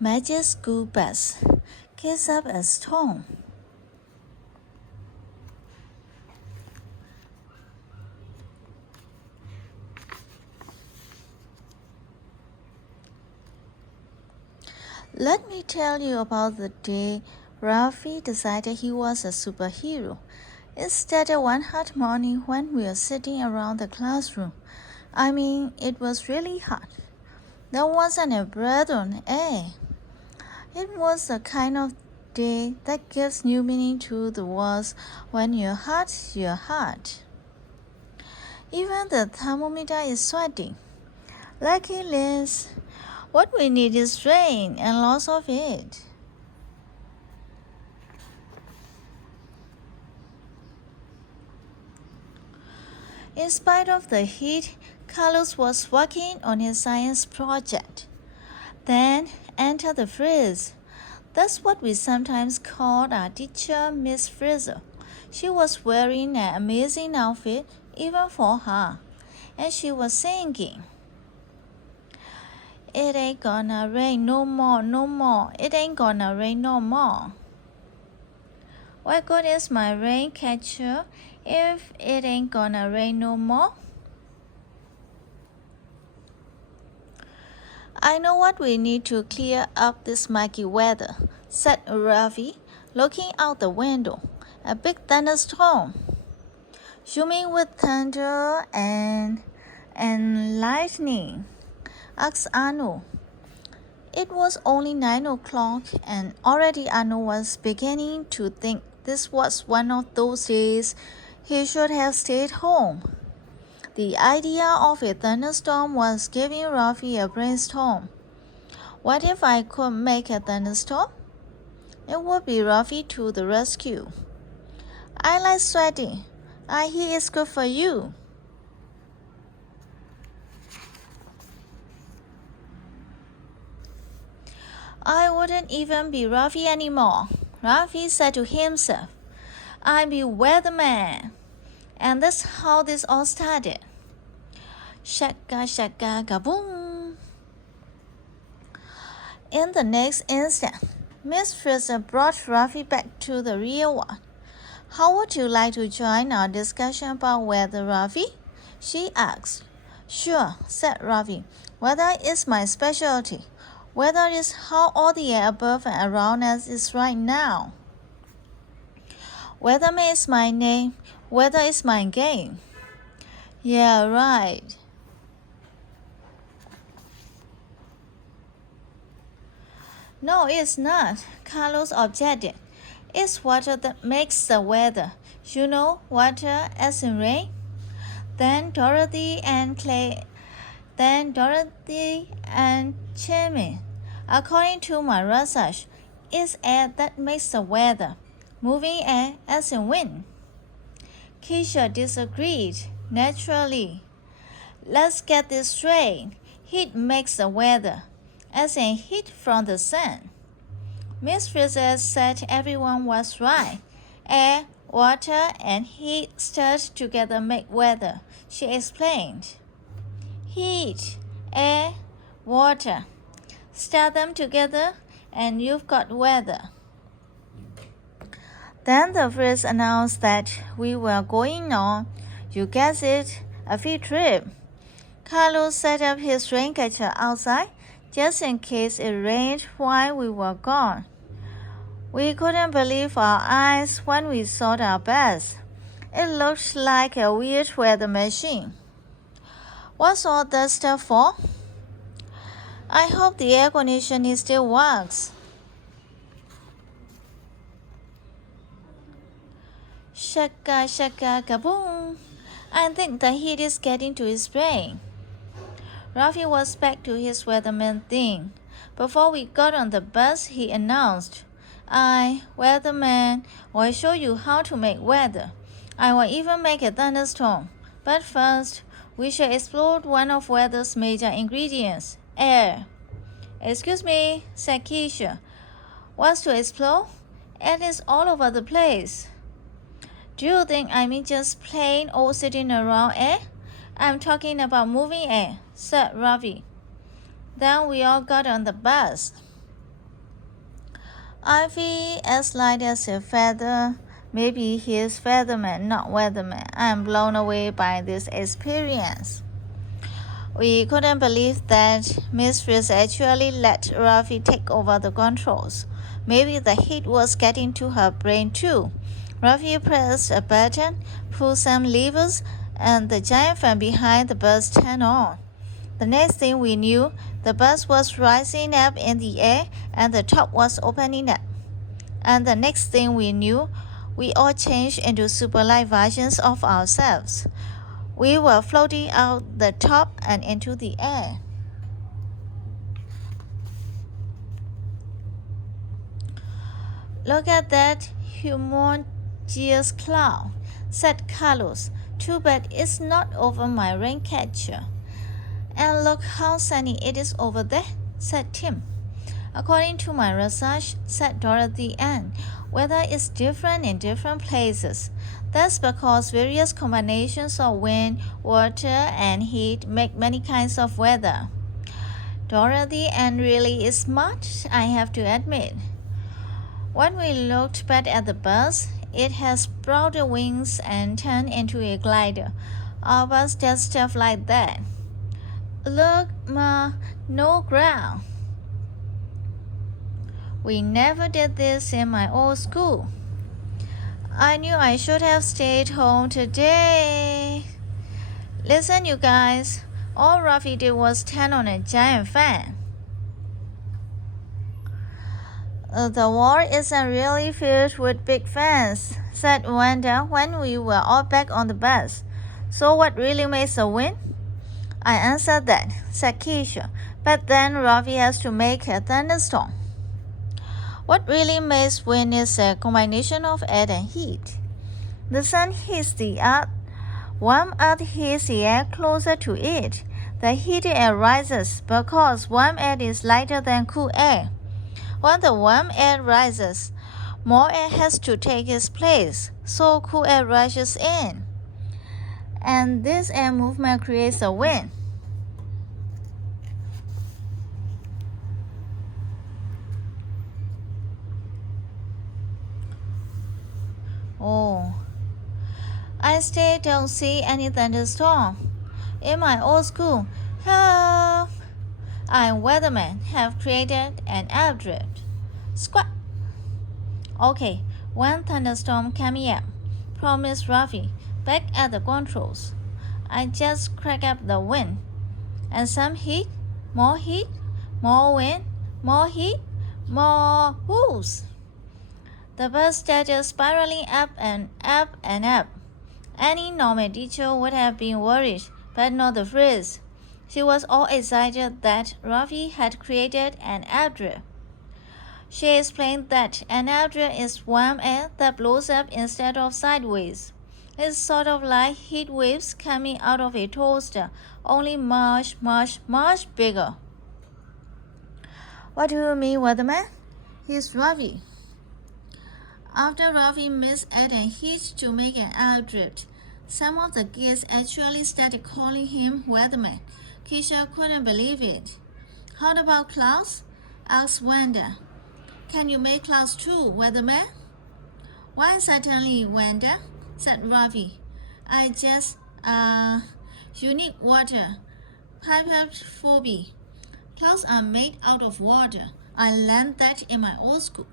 Magic school bus. Kiss up a storm. Let me tell you about the day Ralphie decided he was a superhero. It started one hot morning when we were sitting around the classroom. It was really hot. There wasn't a breath on air. It was the kind of day that gives new meaning to the words. When you're hot, you're hot. Even the thermometer is sweating. Lucky Liz, what we need is rain and lots of it. In spite of the heat, Carlos was working on his science project. Then entered the Frizz. That's what we sometimes called our teacher, Miss Frizzle. She was wearing an amazing outfit, even for her, and she was singing. It ain't gonna rain no more, no more. It ain't gonna rain no more. What good is my rain catcher if it ain't gonna rain no more? I know what we need to clear up this muggy weather, said Ravi, looking out the window. A big thunderstorm. You mean with thunder and lightning? Asked Arno. It was only 9 o'clock, and already Arno was beginning to think this was one of those days he should have stayed home. The idea of a thunderstorm was giving Rafi a brainstorm. What if I could make a thunderstorm? It would be Rafi to the rescue. I like sweating. I hear it's good for you. I wouldn't even be Rafi anymore, Rafi said to himself. I'd be weatherman. And that's how this all started. Shaka shaka kaboom. In the next instant, Miss Frizzle brought Rafi back to the real one. How would you like to join our discussion about weather, Rafi? She asked. Sure, said Rafi. Weather is my specialty. Weather is how all the air above and around us is right now. Weatherman is my name. Weather is my game. Yeah, right. No, it's not, Carlos objected. It's water that makes the weather. You know, water as in rain? Then Dorothy and Chimney. According to my research, it's air that makes the weather. Moving air as in wind. Keisha disagreed. Naturally. Let's get this straight. Heat makes the weather, as in heat from the sun. Miss Frizzle said everyone was right. Air, water, and heat stirred together make weather, she explained. Heat, air, water. Stir them together and you've got weather. Then the Frizz announced that we were going on, you guessed it, a field trip. Carlos set up his rain catcher outside just in case it rained while we were gone. We couldn't believe our eyes when we saw our bus. It looked like a weird weather machine. What's all that stuff for? I hope the air conditioning still works. Shaka shaka kaboom. I think the heat is getting to his brain. Rafi was back to his weatherman thing. Before we got on the bus, he announced, weatherman, will show you how to make weather. I will even make a thunderstorm. But first, we shall explore one of weather's major ingredients, air. Excuse me, said Keisha. What's to explore? Air is all over the place. Do you think I mean just plain old sitting around air? I'm talking about moving air, said Ravi. Then we all got on the bus. Ivy as light as a feather. Maybe he is featherman, not weatherman. I am blown away by this experience. We couldn't believe that Mistress actually let Rafi take over the controls. Maybe the heat was getting to her brain too. Rafi pressed a button, pulled some levers, and the giant fan behind the bus turned on. The next thing we knew, the bus was rising up in the air and the top was opening up. And the next thing we knew, we all changed into super-light versions of ourselves. We were floating out the top and into the air. Look at that humongous cloud, said Carlos. Too bad it's not over my rain catcher. And look how sunny it is over there, said Tim. According to my research, said Dorothy Ann, weather is different in different places. That's because various combinations of wind, water, and heat make many kinds of weather. Dorothy Ann really is smart, I have to admit. When we looked back at the bus, it has sprouted wings and turned into a glider. Our bus does stuff like that. Look, Ma, no ground. We never did this in my old school. I knew I should have stayed home today. Listen, you guys. All Rafi did was turn on a giant fan. The world isn't really filled with big fans, said Wanda when we were all back on the bus. So what really makes a wind? I answered that, said Keisha. But then Rafi has to make a thunderstorm. What really makes wind is a combination of air and heat. The sun heats the earth. Warm earth heats the air closer to it. The heated air rises because warm air is lighter than cool air. When the warm air rises, more air has to take its place, so cool air rushes in. And this air movement creates a wind. Oh, I still don't see any thunderstorm. In my old school, help! I and weatherman have created an updrift. Squat! Okay, one thunderstorm coming up, promised Rafi, back at the controls. I just crack up the wind. And some heat, more wind, more heat, more whoops. The bus started spiraling up and up and up. Any normal teacher would have been worried, but not the Frizz. She was all excited that Rafi had created an updrift. She explained that an updrift is warm air that blows up instead of sideways. It's sort of like heat waves coming out of a toaster, only much bigger. What do you mean, weatherman? He's Rafi. After Rafi mixed air and heat to make an updrift, some of the kids actually started calling him weatherman. Keisha couldn't believe it. How about clouds? Asked Wanda. Can you make clouds too, weatherman? Why certainly, Wanda, said Rafi. I just, you need water. Hyperphobia. Clouds are made out of water. I learned that in my old school.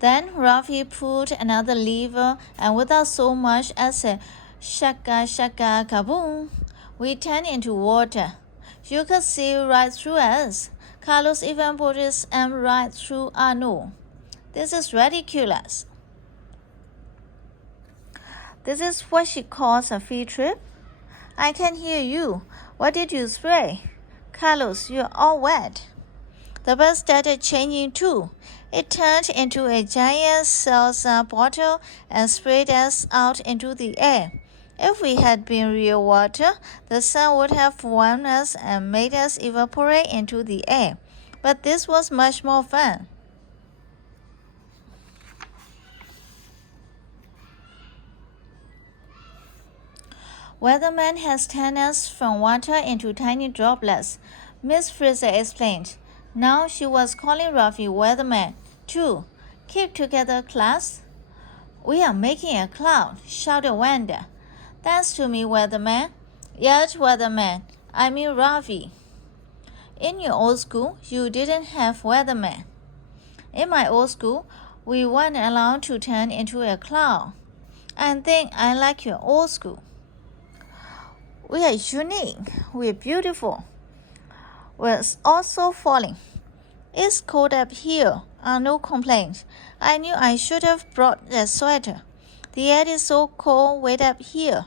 Then Rafi pulled another lever, and without so much as a shaka shaka kaboom, we turned into water. You could see right through us. Carlos even put his arm right through our nose. This is ridiculous. This is what she calls a field trip? I can hear you. What did you spray? Carlos, you're all wet. The bus started changing too. It turned into a giant salsa bottle and sprayed us out into the air. If we had been real water, the sun would have warmed us and made us evaporate into the air. But this was much more fun. Weatherman has turned us from water into tiny droplets, Miss Fraser explained. Now she was calling Ruffy Weatherman, too. Keep together, class. We are making a cloud, shouted Wanda. Thanks to me, Weatherman. Yet, Weatherman, I mean Ruffy. In your old school, you didn't have Weatherman. In my old school, we weren't allowed to turn into a cloud. I think I like your old school. We are unique. We're beautiful. We're also falling. It's cold up here. No complaints. I knew I should have brought a sweater. The air is so cold way up here.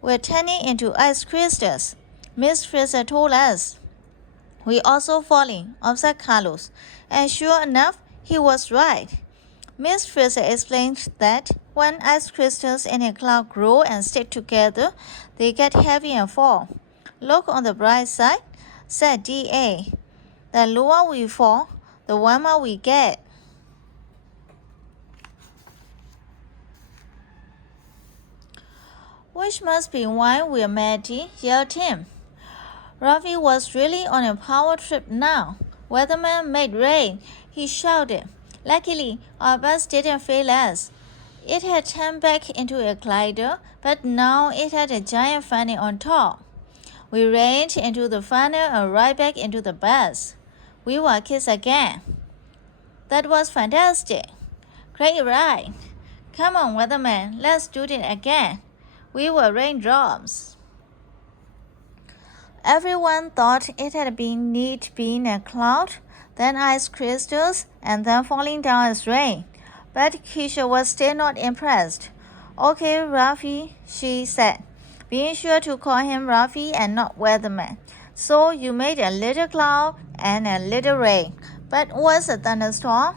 We're turning into ice crystals. Miss Fraser told us. We're also falling, observed Carlos. And sure enough, he was right. Miss Fraser explained that when ice crystals in a cloud grow and stick together, they get heavy and fall. Look on the bright side, said D.A. The lower we fall, the warmer we get. Which must be why we're Maddie, yelled Tim. Ruffy was really on a power trip now. Weatherman made rain, he shouted. Luckily, our bus didn't fail us. It had turned back into a glider, but now it had a giant funnel on top. We ran into the funnel and right back into the bus. We were kids again. That was fantastic. Great ride. Come on, Weatherman, let's do it again. We were raindrops. Everyone thought it had been neat being a cloud, then ice crystals, and then falling down as rain. But Keisha was still not impressed. Okay, Ruffy, she said, being sure to call him Ruffy and not Weatherman. So you made a little cloud and a little rain. But what's a thunderstorm?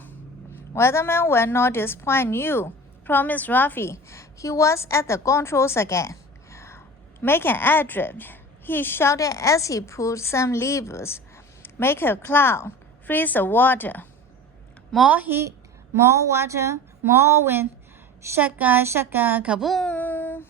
Weatherman will not disappoint you, promised Ruffy. He was at the controls again. Make an air drift, he shouted as he pulled some levers. Make a cloud, freeze the water. More heat, more water, more wind. Shaka, shaka, kaboom!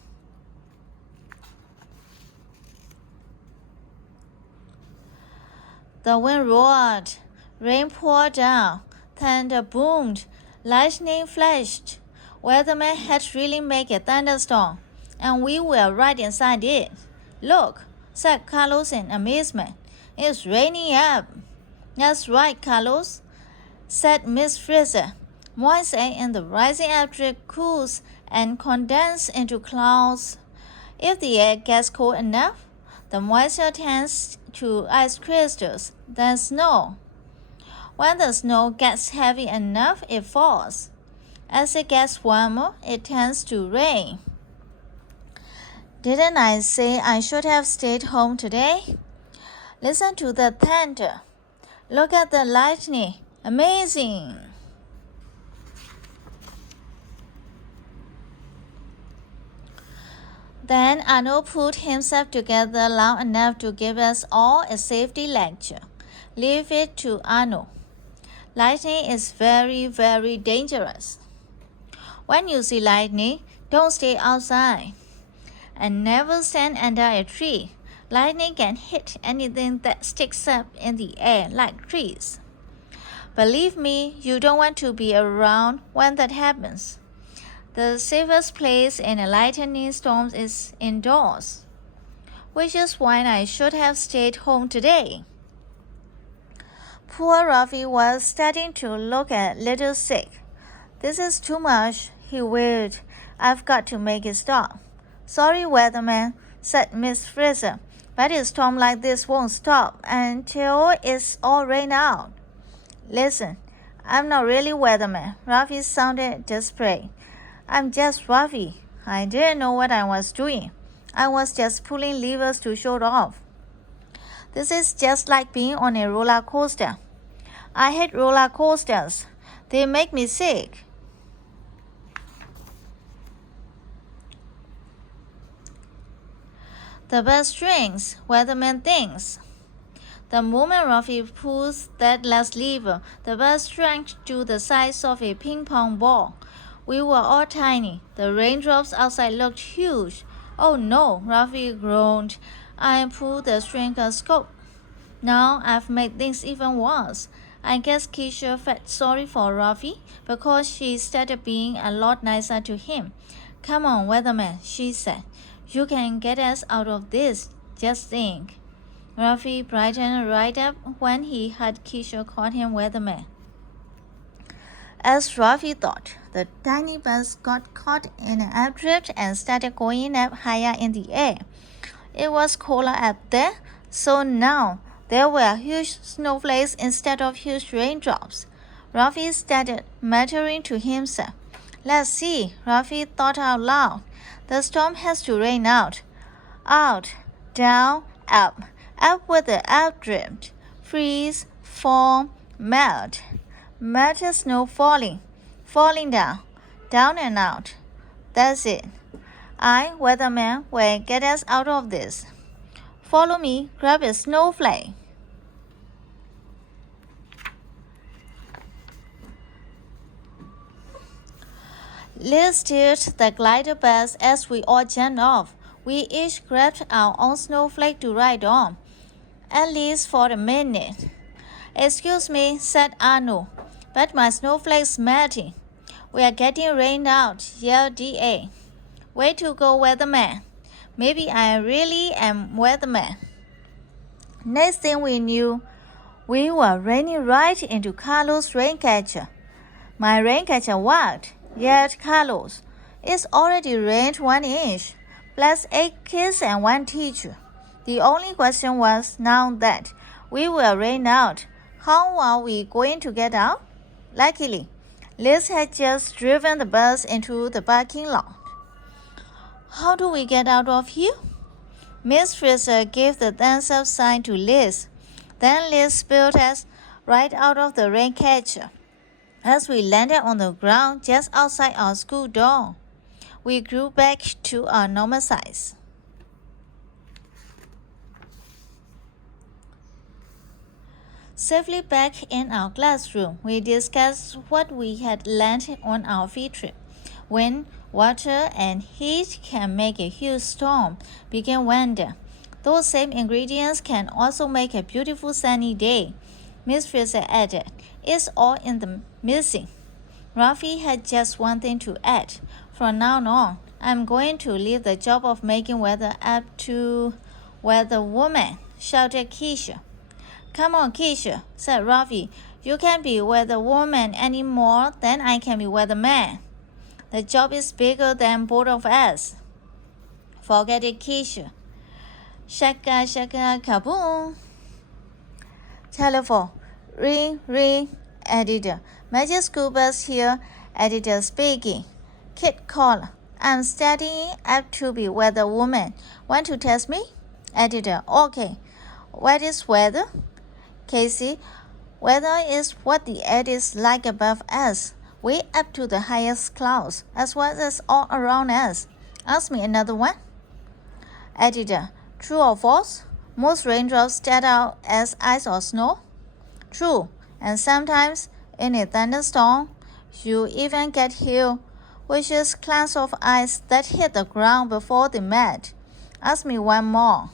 The wind roared, rain poured down, thunder boomed, lightning flashed. Weatherman had really made a thunderstorm, and we were right inside it. Look, said Carlos in amazement. It's raining up. That's right, Carlos, said Miss Fraser. Moisture in the rising air cools and condenses into clouds. If the air gets cold enough, the moisture turns to ice crystals, then snow. When the snow gets heavy enough, it falls. As it gets warmer, it turns to rain. Didn't I say I should have stayed home today? Listen to the thunder. Look at the lightning. Amazing! Then Arnold pulled himself together long enough to give us all a safety lecture. Leave it to Arnold. Lightning is very, very dangerous. When you see lightning, don't stay outside. And never stand under a tree. Lightning can hit anything that sticks up in the air like trees. Believe me, you don't want to be around when that happens. The safest place in a lightning storm is indoors, which is why I should have stayed home today. Poor Ruffy was starting to look a little sick. This is too much, he wailed. I've got to make it stop. Sorry, Weatherman, said Miss Fraser, but a storm like this won't stop until it's all rained out. Listen, I'm not really Weatherman. Ruffy sounded desperate. I'm just Ruffy. I didn't know what I was doing. I was just pulling levers to show it off. This is just like being on a roller coaster. I hate roller coasters. They make me sick. The bus strings, Weatherman thinks. The moment Ruffy pulls that last lever, the bus shrank to the size of a ping-pong ball. We were all tiny. The raindrops outside looked huge. Oh no, Ruffy groaned. I pulled the string a scope. Now I've made things even worse. I guess Keisha felt sorry for Rafi because she started being a lot nicer to him. Come on, weatherman, she said. You can get us out of this. Just think. Rafi brightened right up when he heard Keisha call him weatherman. As Rafi thought, the tiny bus got caught in an updrift and started going up higher in the air. It was cooler up there, so now there were huge snowflakes instead of huge raindrops. Rafi started muttering to himself. Let's see, Rafi thought out loud. The storm has to rain out. Out, down, up. Up with the updrift. Freeze, form, melt. Melted snow falling. Falling down. Down and out. That's it. I, weatherman, will get us out of this. Follow me, grab a snowflake. Liz steered the glider bus as we all jumped off. We each grabbed our own snowflake to ride on, at least for a minute. Excuse me, said Arnold, but my snowflake's melting. We are getting rained out, yelled D.A. Way to go, weatherman. Maybe I really am weatherman. Next thing we knew, we were raining right into Carlos' raincatcher. My raincatcher worked, yelled Carlos. It's already rained 1 inch, plus 8 kids and 1 teacher. The only question was, now that we were rained out, how are we going to get out? Luckily, Liz had just driven the bus into the parking lot. How do we get out of here? Miss Fraser gave the thumbs up sign to Liz. Then Liz spilled us right out of the raincatcher. As we landed on the ground just outside our school door, we grew back to our normal size. Safely back in our classroom, we discussed what we had learned on our field trip. Wind, water, and heat can make a huge storm, began Wanda. Those same ingredients can also make a beautiful sunny day, Miss Fraser added. It's all in the mixing. Rafi had just one thing to add. From now on, I'm going to leave the job of making weather up to weather woman, shouted Keisha. Come on, Keisha, said Rafi. You can't be weather woman any more than I can be weather man. The job is bigger than both of us. Forget it, Keisha. Shaka, shaka, kaboom. Telephone. Ring, ring. Editor. Magic School Bus here. Editor speaking. Kid caller. I'm studying up to be weather woman. Want to test me? Editor. Okay. What is weather? Casey. Weather is what the air is like above us, way up to the highest clouds, as well as all around us. Ask me another one. Editor. True or false? Most raindrops start out as ice or snow? True. And sometimes, in a thunderstorm, you even get hail, which is clouds of ice that hit the ground before they melt. Ask me one more.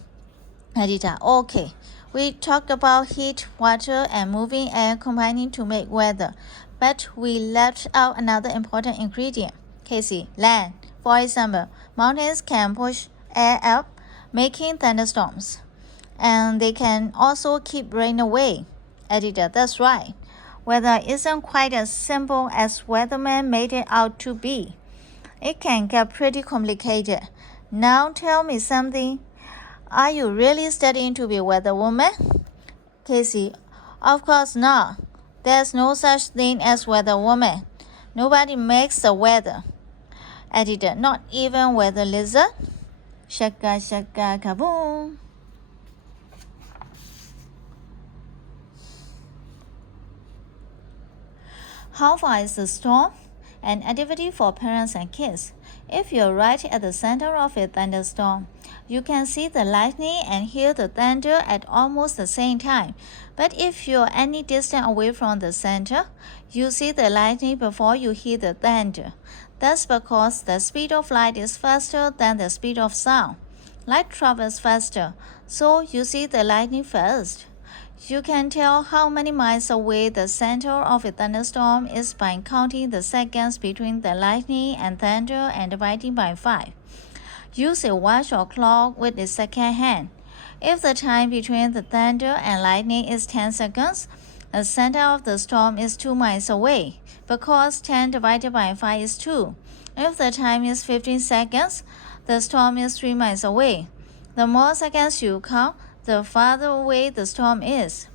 Editor. Okay. We talked about heat, water, and moving air combining to make weather, but we left out another important ingredient. Casey. Land. For example, mountains can push air up, making thunderstorms. And they can also keep rain away. Editor. That's right. Weather isn't quite as simple as weathermen made it out to be. It can get pretty complicated. Now tell me something. Are you really studying to be a weather woman? Casey. Of course not. There's no such thing as weather woman. Nobody makes the weather. Editor. Not even weather lizard? Shaka shaka kaboom. How far is the storm? An activity for parents and kids. If you're right at the center of a thunderstorm, you can see the lightning and hear the thunder at almost the same time. But if you're any distance away from the center, you see the lightning before you hear the thunder. That's because the speed of light is faster than the speed of sound. Light travels faster, so you see the lightning first. You can tell how many miles away the center of a thunderstorm is by counting the seconds between the lightning and thunder and dividing by 5. Use a watch or clock with the second hand. If the time between the thunder and lightning is 10 seconds, the center of the storm is 2 miles away, because 10 divided by 5 is 2. If the time is 15 seconds, the storm is 3 miles away. The more seconds you count, the farther away the storm is.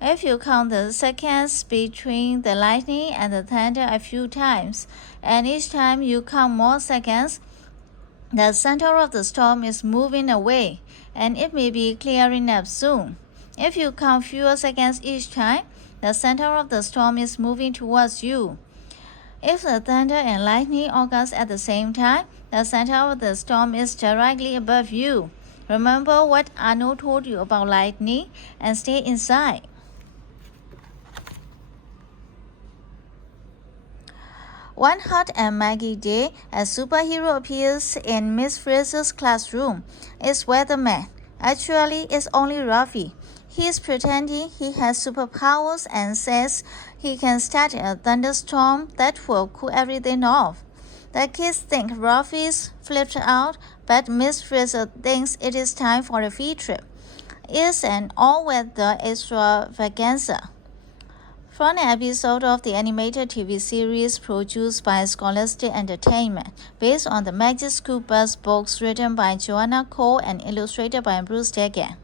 If you count the seconds between the lightning and the thunder a few times, and each time you count more seconds, the center of the storm is moving away, and it may be clearing up soon. If you count fewer seconds each time, the center of the storm is moving towards you. If the thunder and lightning occurs at the same time, the center of the storm is directly above you. Remember what Arnold told you about lightning and stay inside. One hot and muggy day, a superhero appears in Miss Fraser's classroom. It's Weatherman. Actually, it's only Ruffy. He's pretending he has superpowers and says he can start a thunderstorm that will cool everything off. The kids think Ruffy's flipped out, but Miss Fraser thinks it is time for a field trip. It's an all-weather extravaganza. From an episode of the animated TV series produced by Scholastic Entertainment, based on the Magic School Bus books written by Joanna Cole and illustrated by Bruce Degan.